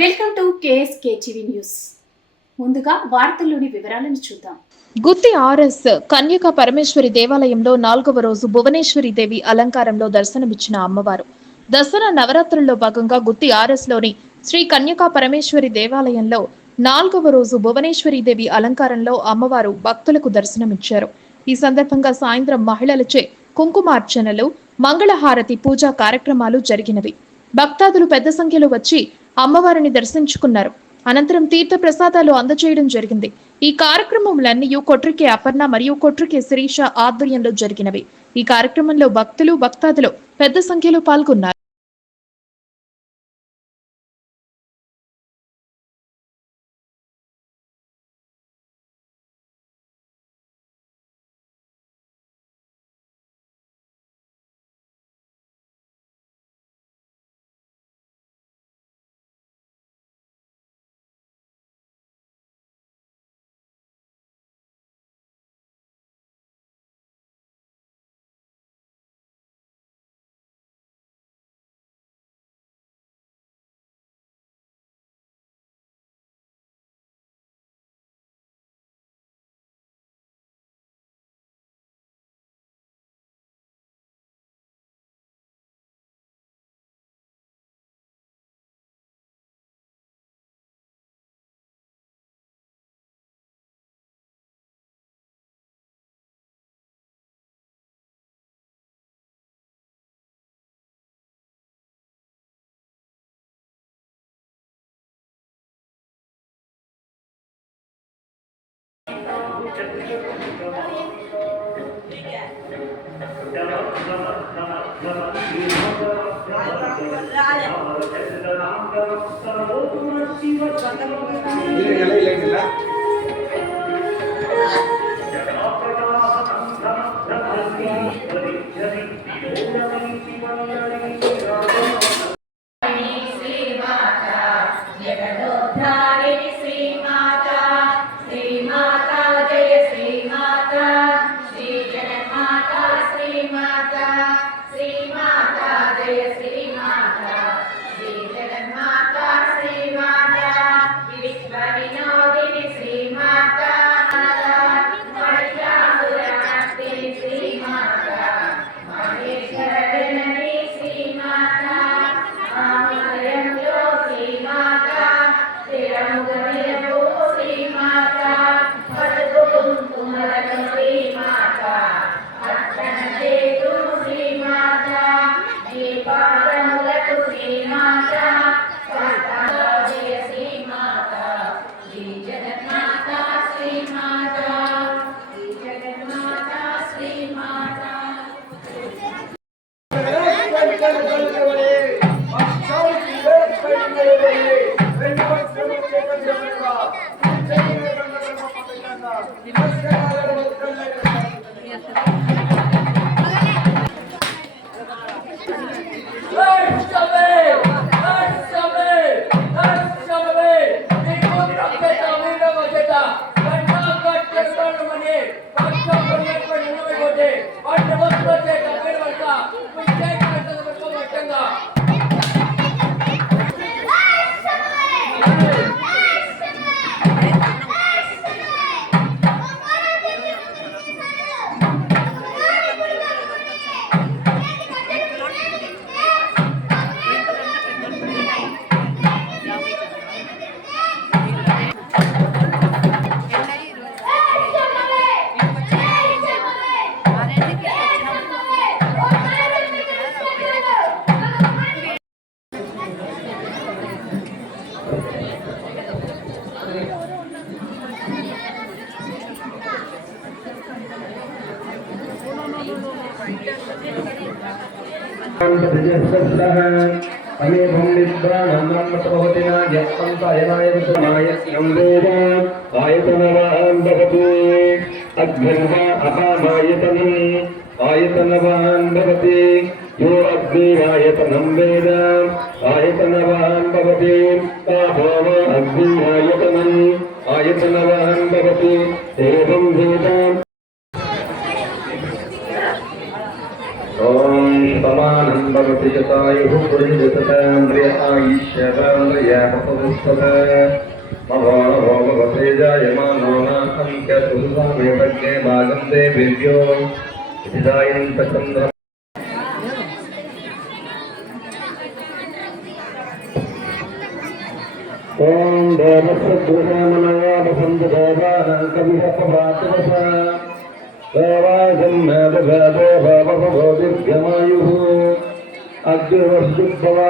Welcome to KSK TV news. ముందుగా వార్తల్లోని వివరాలను చూద్దాం. గుత్తి ఆర్ఎస్ కన్యక పరమేశ్వరి దేవాలయంలో నాలుగవ రోజు భువనేశ్వరి దేవి అలంకారంలో దర్శనమిచ్చిన అమ్మవారు. దసరా నవరాత్రుల్లో భాగంగా గుత్తి ఆర్ఎస్లోని శ్రీ కన్యకా పరమేశ్వరి దేవాలయంలో నాలుగవ రోజు భువనేశ్వరి దేవి అలంకారంలో అమ్మవారు భక్తులకు దర్శనమిచ్చారు. ఈ సందర్భంగా సాయంత్రం మహిళలచే కుంకుమార్చనలు మంగళహారతి పూజా కార్యక్రమాలు జరిగినవి. భక్తాదులు పెద్ద సంఖ్యలో వచ్చి అమ్మవారిని దర్శించుకున్నారు. అనంతరం తీర్థ ప్రసాదాలు అందజేయడం జరిగింది. ఈ కార్యక్రమములన్నీ కొట్రికే అపర్ణ మరియు కొట్రికే శిరీష ఆధ్వర్యంలో జరిగినవి. ఈ కార్యక్రమంలో భక్తులు భక్తాదులు పెద్ద సంఖ్యలో పాల్గొన్నారు. இல்லை இல்லை இல்லை పంట వస్తున్న పంట వస్తున్న పంట వస్తున్న अमेघं निद्राणान्नप्रभवतिना यत्सन्तायनाय विद्यमाय यं वेद आयतनवान् भवति अग्निर्वा अपामायतनम् आयतनवान् भवति यो अग्निरायतनं वेद आयतनवान् भवति तापो अग्निरायतनम् आयतनवान् भवति एवं वेद ॐ तम भवानं भवति यतायुः पुरुषततान्द्रिय आयुष्यतान्द्रियापसुस्तत ममो भवते जायमानो न अङ्क्यसुसामेतज्ञे भागं देवीर्यो विदायन्तचन्द्र ॐ देवस्य गृहमनया कविः प्रभातवसा देवाजन्मेदभेदो भवभो दिव्यमायुः আজ রসগোল্লা